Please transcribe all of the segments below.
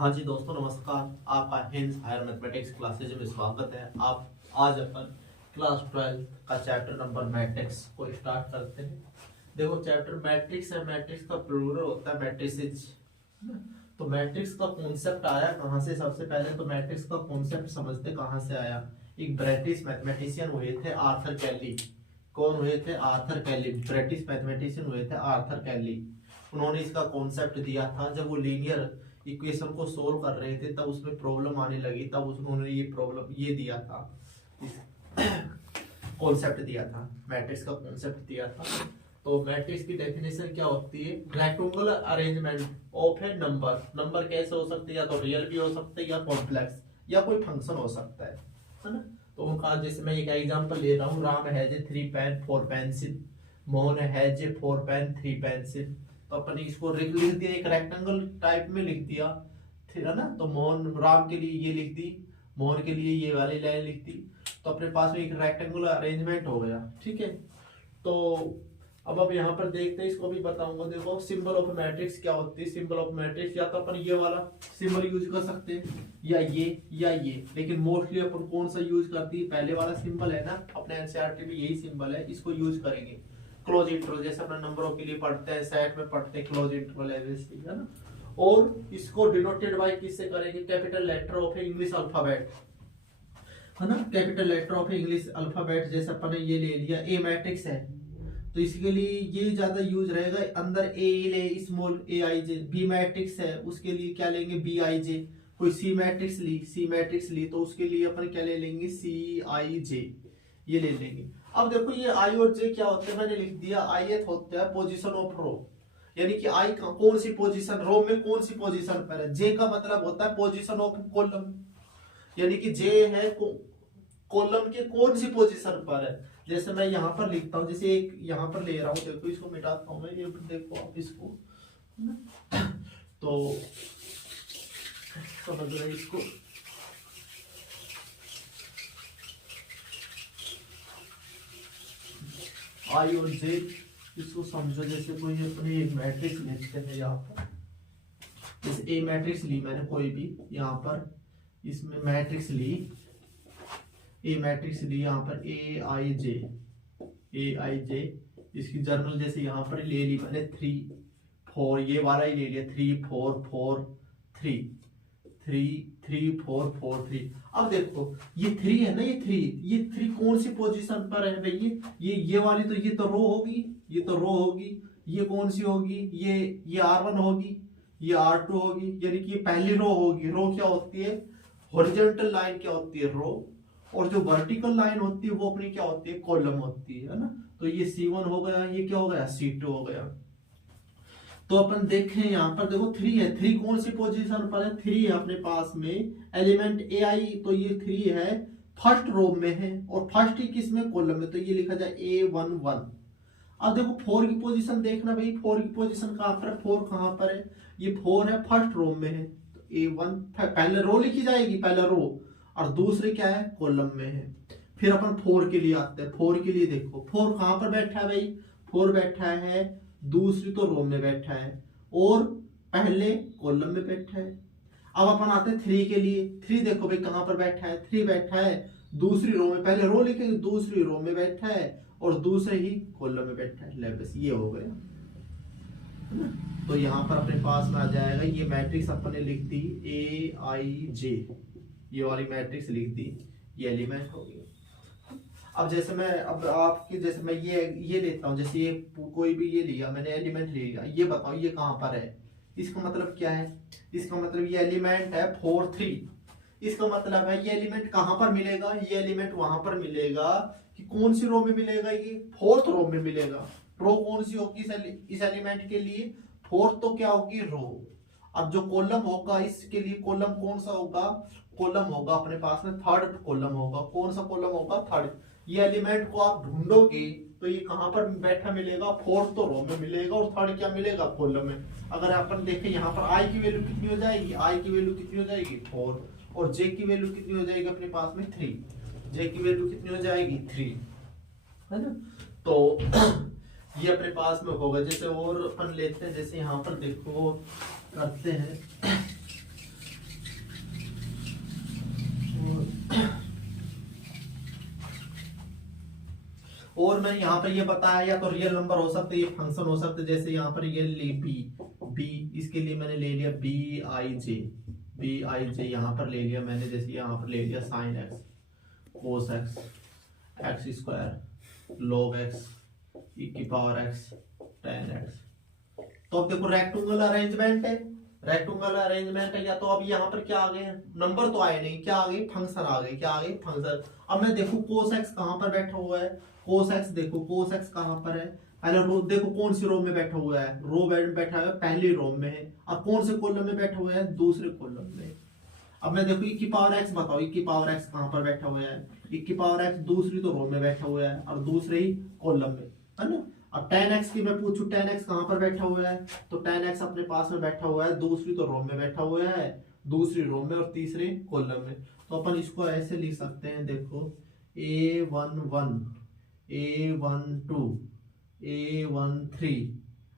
हाँ जी दोस्तों, नमस्कार। आपका हिंस हायर मैथमेटिक्स क्लासेज में स्वागत है। आप आज अपन क्लास 12 का चैप्टर नंबर मैट्रिक्स को स्टार्ट करते हैं। देखो, चैप्टर मैट्रिक्स है। मैट्रिक्स का प्लूरल होता है मैट्रिसेस। तो मैट्रिक्स का कॉन्सेप्ट आया कहाँ से? सबसे पहले तो मैट्रिक्स का कॉन्सेप्ट समझते कहाँ से आया। एक ब्रिटिश मैथमेटिशियन हुए थे, आर्थर कैली। कौन हुए थे? आर्थर कैली। ब्रिटिश मैथमेटिशियन हुए थे आर्थर कैली। उन्होंने इसका कॉन्सेप्ट दिया था। जब वो लीनियर इक्वेशन को सोल्व कर रहे थे तब उसमें प्रॉब्लम आने लगी, तब उन्होंने ये दिया था, कॉन्सेप्ट दिया था, मैट्रिक्स का कॉन्सेप्ट दिया था। तो मैट्रिक्स की डेफिनेशन क्या होती है? Rectangular arrangement of A number. Number कैसे हो सकते हैं? या तो रियल भी हो सकते हैं, या कॉम्प्लेक्स, या कोई फंक्शन हो सकता है ना। तो उनका जैसे मैं एक एग्जांपल ले रहा हूँ, Ram has a 3 pen 4 pencil, Mohan has a 4 pen 3 pencil. तो अपन इसको लिख दिया, एक रेक्टेंगल टाइप में लिख दिया, ठीक है ना। तो मोहन, राम के लिए ये लिख दी, मोहन के लिए ये वाली लाइन लिख दी। तो अपने पास में एक रेक्टेंगुलर अरेंजमेंट हो गया, ठीक है। तो अब यहाँ पर देखते हैं, इसको भी बताऊंगा। देखो, सिंबल ऑफ मैट्रिक्स क्या होती है? सिंबल ऑफ मैट्रिक्स या तो अपन ये वाला सिंबल यूज कर सकते हैं, या ये, लेकिन मोस्टली अपन कौन सा यूज करती है? पहले वाला सिंबल है ना, अपने एनसीईआरटी में यही सिंबल है, इसको यूज करेंगे। क्लोज इंटरवल, जैसे अपने नंबरों के लिए पढ़ते हैं, सेट में पढ़ते हैं क्लोज इंटरवल है ना। और इसको डिनोटेड बाय किससे करेंगे? Capital letter of English alphabet, है ना। Capital letter of English alphabet, जैसे अपन ने ये ले लिया, ए मैट्रिक्स है तो इसके लिए ये ज्यादा यूज रहेगा। अंदर ए ले स्मॉल ए आई जे। बी मैट्रिक्स है, उसके लिए क्या लेंगे? बी आई जे। कोई सी मैट्रिक्स ली तो उसके लिए अपन क्या ले लेंगे? सी आई जे, ये ले लेंगे। अब देखो, ये आई और जे क्या होते हैं? मैंने लिख दिया, आई एथ होता है पोजीशन ऑफ रो, यानी कि आई कौन सी पोजीशन, रो में कौन सी पोजीशन पर है। जे का मतलब होता है पोजीशन ऑफ कॉलम, यानी कि जे है कॉलम के कौन सी पोजीशन पर है। जैसे मैं यहाँ पर लिखता हूँ, जैसे एक यहाँ पर ले रहा हूँ, देखो इसको मिटाता हूँ मैं, ये देखो आप इसको, तो समझ रहे इसको। आई और जे, इसको समझो जैसे कोई अपनी एक मैट्रिक्स लिखते हैं यहाँ पर। जैसे ए मैट्रिक्स ली मैंने कोई भी, यहाँ पर इसमें मैट्रिक्स ली, ए मैट्रिक्स ली यहाँ पर ए आई जे। इसकी जर्नल जैसे यहाँ पर ले ली मैंने 3 4, ये वाला ही ले लिया, 3 4 4 3 3 4 4 3। अब देखो ये 3 है ना, ये 3 कौन सी पोजीशन पर है भाई? ये वाली तो, ये तो रो होगी, ये तो रो होगी। ये कौन सी होगी? ये R1 होगी, ये R2 होगी, यानी कि ये पहली रो होगी। रो क्या होती है? हॉरिजॉन्टल लाइन क्या होती है? रो। और जो वर्टिकल लाइन होती है वो अपनी क्या होती है? कॉलम होती है ना। तो ये C1 हो गया, ये क्या हो गया? C2 हो गया। तो अपन देखें यहाँ पर, देखो 3 है, 3 कौन सी पोजीशन पर है? 3 है अपने पास में एलिमेंट ए आई, तो ये 3 है, फर्स्ट रो में है, और फर्स्ट ही किस में? कॉलम में, तो ये लिखा जाए A11। अब देखो 4 की पोजीशन देखना भाई, 4 की पोजीशन कहाँ पर है? 4 कहाँ पर है? ये 4 है, फर्स्ट रो में है, तो A1 पहले रो लिखी जाएगी, पहला रो, और दूसरे क्या है? कॉलम में है। फिर अपन 4 के लिए आते हैं। 4 के लिए देखो, 4 कहाँ पर बैठा है भाई? 4 बैठा है दूसरी तो रो में बैठा है, और पहले कॉलम में बैठा है। अब अपन आते हैं 3 के लिए। 3 देखो भाई कहाँ पर बैठा है? 3 बैठा है दूसरी रो में, पहले रो लिखेंगे, दूसरी रो में बैठा है, और दूसरे ही कॉलम में बैठा है। ले बस, ये हो गया। तो यहाँ पर अपने पास में आ जाएगा, ये मैट्रिक्स अपन ने लिख दी ए आई जे, ये वाली मैट्रिक्स लिख दी, ये एलिमेंट हो गया। अब जैसे मैं, अब आपके जैसे मैं ये लेता हूँ, जैसे ये कोई भी ये लिया मैंने, एलिमेंट ले लिया, ये बताओ ये कहाँ पर है? इसका मतलब क्या है? इसका मतलब ये एलिमेंट है 4 3। इसका मतलब है ये एलिमेंट कहाँ पर मिलेगा? ये एलिमेंट वहां पर मिलेगा, कि कौन सी रो में मिलेगा? ये 4th रो में मिलेगा। रो कौन सी होगी इस एलिमेंट के लिए? 4th, तो क्या होगी? रो। अब जो कॉलम होगा इसके लिए, कॉलम कौन सा होगा? कॉलम होगा अपने पास में 3rd कॉलम होगा। कौन सा कॉलम होगा? 3rd। ये एलिमेंट को आप ढूंढोगे तो ये कहां पर बैठा मिलेगा? 4th तो रो में मिलेगा, और 3rd क्या मिलेगा? कॉलम में। अगर अपन देखें यहाँ पर आई की वैल्यू कितनी हो जाएगी? आई की वैल्यू कितनी हो जाएगी? 4। और जे की वैल्यू कितनी हो जाएगी अपने पास में? 3। जे की वैल्यू कितनी हो जाएगी? 3, है ना। तो ये अपने पास में होगा। जैसे और अपन लेते हैं, जैसे यहाँ पर देखो करते हैं, और मैंने यहाँ पर ये बताया या तो रियल नंबर हो सकते, ये फंक्शन हो सकते, जैसे यहाँ पर ये ले बी, इसके लिए मैंने ले लिया बी आई जे यहाँ पर ले लिया मैंने, जैसे यहाँ पर ले लिया sine X cos X X square log X E की पावर एक्स टेन एक्स। तो अब देखो रेक्टेंगुलर अरेंजमेंट है, रेक्टेंगुलर अरेंजमेंट है, या तो अब यहाँ पर क्या आ गए नंबर तो आए नहीं, क्या आ गई फंक्शन आ गई, क्या आ गई फंक्शन। अब मैं देखो कोस एक्स कहाँ पर बैठा हुआ है, कोस एक्स देखो कोस एक्स कहाँ पर है, पहले रो देखो कौन सी रो में बैठा हुआ है, रो बैठा हुआ है पहली रो में है, और कौन से कॉलम में बैठा हुआ है दूसरे कॉलम में। अब मैं देखो e की पावर x बताओ, e की पावर x कहाँ पर बैठा हुआ है, e की पावर x दूसरी तो रो में बैठा हुआ है और दूसरे ही कॉलम में, है ना। अब tan x की मैं पूछूं tan x कहाँ पर बैठा हुआ है, तो tan x अपने पास में बैठा हुआ है दूसरी तो रो में बैठा हुआ है, दूसरी रो में और तीसरे कॉलम में। तो अपन इसको ऐसे लिख सकते हैं, देखो a11 a12 a13।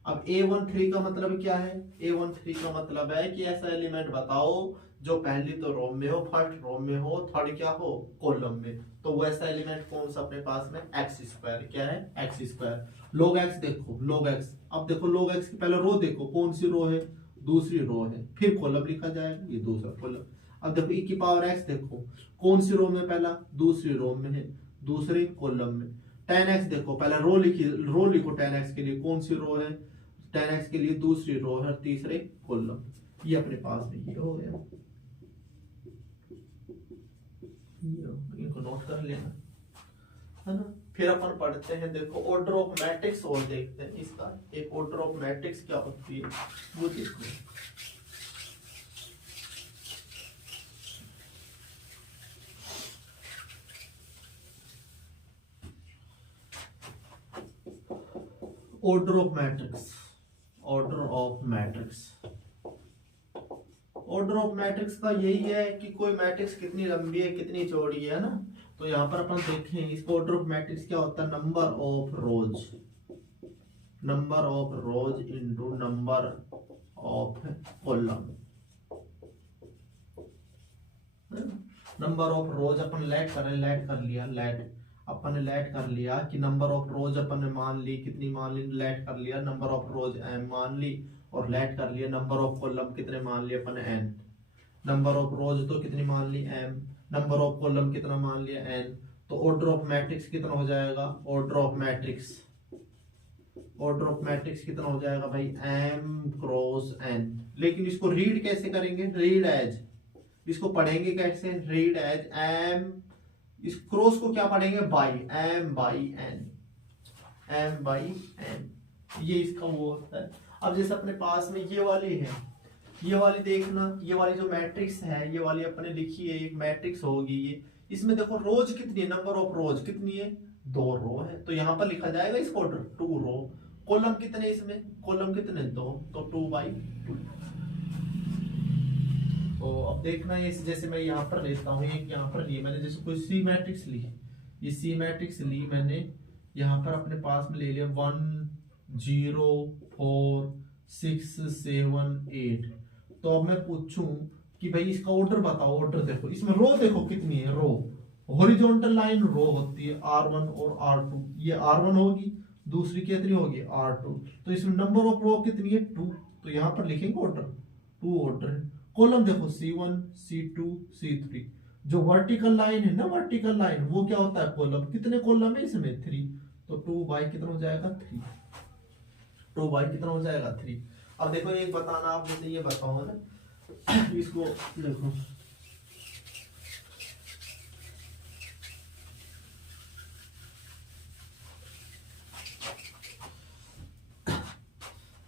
अब a13 का मतलब क्या है, a13 का मतलब है कि ऐसा एलिमेंट बताओ जो पहली तो रो में हो, फर्स्ट रो में हो, थर्ड क्या हो कॉलम में। तो वैसा एलिमेंट कौन सा अपने पास में एक्स स्क्वायर, क्या है एक्स स्क्वायर। लॉग एक्स देखो लॉग एक्स, अब देखो लॉग एक्स की पहले रो देखो कौन सी रो है, दूसरी रो है, फिर कॉलम लिखा जाएगा ये दूसरा कॉलम। अब देखो e की पावर x देखो कौन सी रो में, पहला दूसरी रो में है, दूसरे कॉलम में। tan x देखो पहले रो लिखो tan x के लिए कौन सी रो है, tan x के लिए दूसरी रो है, तीसरे कॉलम। ये अपने पास में ये हो गया, इनको नोट कर लेना, है ना। फिर अपन पढ़ते हैं, देखो ऑर्डर ऑफ मैट्रिक्स और देखते हैं, इसका एक ऑर्डर ऑफ मैट्रिक्स क्या होती है वो देखो। Order of matrix, order of matrix, order of matrix का यही है कि कोई मैट्रिक्स कितनी लंबी है कितनी चौड़ी है ना। तो यहाँ पर अपन देखें इसको ऑर्डर ऑफ मैट्रिक्स क्या होता है, number of rows, number of rows into number of column, number of rows अपन लेट कर लिया लेट, अपन ने लेट कर लिया कि नंबर ऑफ रोज अपन ने मान ली कितनी, मान ली लेट कर लिया नंबर ऑफ रोज m मान ली, और लेट कर लिया नंबर ऑफ कॉलम कितने मान लिए अपन n। नंबर ऑफ रोज तो कितनी मान ली m, नंबर ऑफ कॉलम कितना मान लिया n। तो ऑर्डर ऑफ मैट्रिक्स कितना हो जाएगा, order of matrix, order of matrix कितना हो जाएगा भाई m क्रॉस n। लेकिन इसको रीड कैसे करेंगे, रीड एज, इसको पढ़ेंगे कैसे, रीड एज m, इस क्रॉस को क्या पढ़ेंगे by, m by n, m by n, ये इसका वो होता है। अब जैसे अपने पास में ये वाली है, ये वाली देखना, ये वाली जो मैट्रिक्स है ये वाली अपने लिखी है, एक मैट्रिक्स होगी ये, इसमें देखो रोज कितनी है, नंबर ऑफ रोज कितनी है, 2 रो है, तो यहाँ पर लिखा जाएगा इसको ऑर्डर 2 रो। कॉलम कितने इसमें, कॉलम कितने 2, तो 2 बाई 2। तो अब देखना ये जैसे मैं यहाँ पर लेता हूँ, एक यहाँ पर लिए मैंने, जैसे कोई सी मैट्रिक्स ली, ये सी मैट्रिक्स ली मैंने, यहाँ पर अपने पास में ले लिया 1 0 4 6 7 8। तो अब मैं पूछूं कि भाई इसका ऑर्डर बताओ, ऑर्डर देखो इसमें रो देखो कितनी है, रो हॉरिजॉन्टल लाइन रो होती है R1 और R2, ये R1 होगी, दूसरी कितनी होगी R2, तो इसमें नंबर ऑफ रो कितनी है 2, तो यहाँ पर लिखेंगे ऑर्डर 2 ऑर्डर है। कॉलम देखो C1 C2 C3, जो वर्टिकल लाइन है ना, वर्टिकल लाइन वो क्या होता है कॉलम, कितने कॉलम है इसमें 3, तो 2 बाई कितना हो जाएगा 3, 2 बाई कितना हो जाएगा 3। अब देखो एक बताना, आप जैसे ये बताओ ना, इसको देखो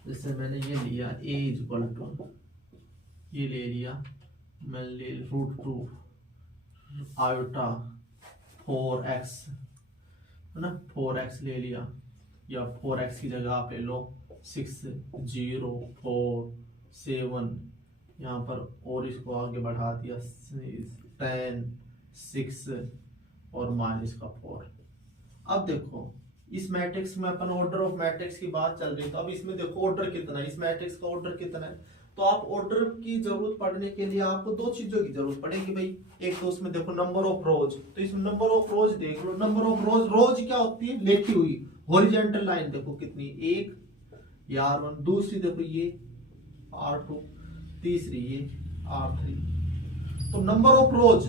जैसे मैंने ये लिया a इक्वल टू, ये ले लिया मैंने ले √2 आयोटा 4x, है ना, 4x ले लिया, या 4x की जगह आप ले लो 6 0 4 7, यहाँ पर और इसको आगे बढ़ा दिया 10 6 और माइनस का 4। अब देखो इस मैट्रिक्स में अपन ऑर्डर ऑफ मैट्रिक्स की बात चल रही है, तो अब इसमें देखो ऑर्डर कितना है, इस मैट्रिक्स का ऑर्डर कितना है, तो आप ऑर्डर की जरूरत पड़ने के लिए आपको दो चीजों की जरूरत पड़ेगी भाई। एक तो उसमें देखो नंबर ऑफ रोज, तो इसमें नंबर ऑफ रोज देख लो। नंबर ऑफ रोज, रोज क्या होती है? लेटी हुई हॉरिजॉन्टल लाइन देखो कितनी, एक ये R1, दूसरी देखो ये R2, तीसरी ये R3। तो नंबर ऑफ रोज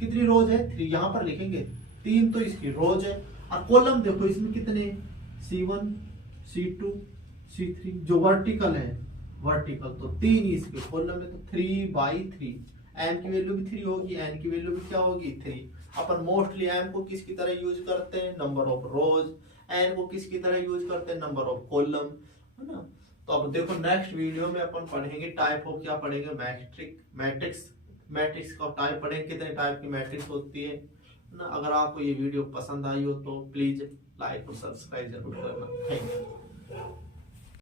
कितनी रोज है? 3, यहां पर लिखेंगे 3 तो इसकी रोज है। और कॉलम देखो इसमें कितने, C1 C2 C3, जो वर्टिकल है वर्टिकल तो 3 इसके कॉलम में, तो 3/3। m की वैल्यू भी 3 होगी, n की वैल्यू भी क्या होगी 3। अपन मोस्टली m को किसकी तरह यूज करते हैं? Number of rose. n को किसकी तरह यूज करते हैं? नंबर ऑफ कॉलम, है ना। तो अब देखो नेक्स्ट वीडियो में अपन पढ़ेंगे टाइप ऑफ, क्या पढ़ेंगे? मैट्रिक्स। मैट्रिक्स का टाइप पढ़ेंगे, कितने टाइप की मैट्रिक्स होती है ना। अगर आपको ये वीडियो पसंद आई हो तो प्लीज लाइक और सब्सक्राइब जरूर करना। Thank you.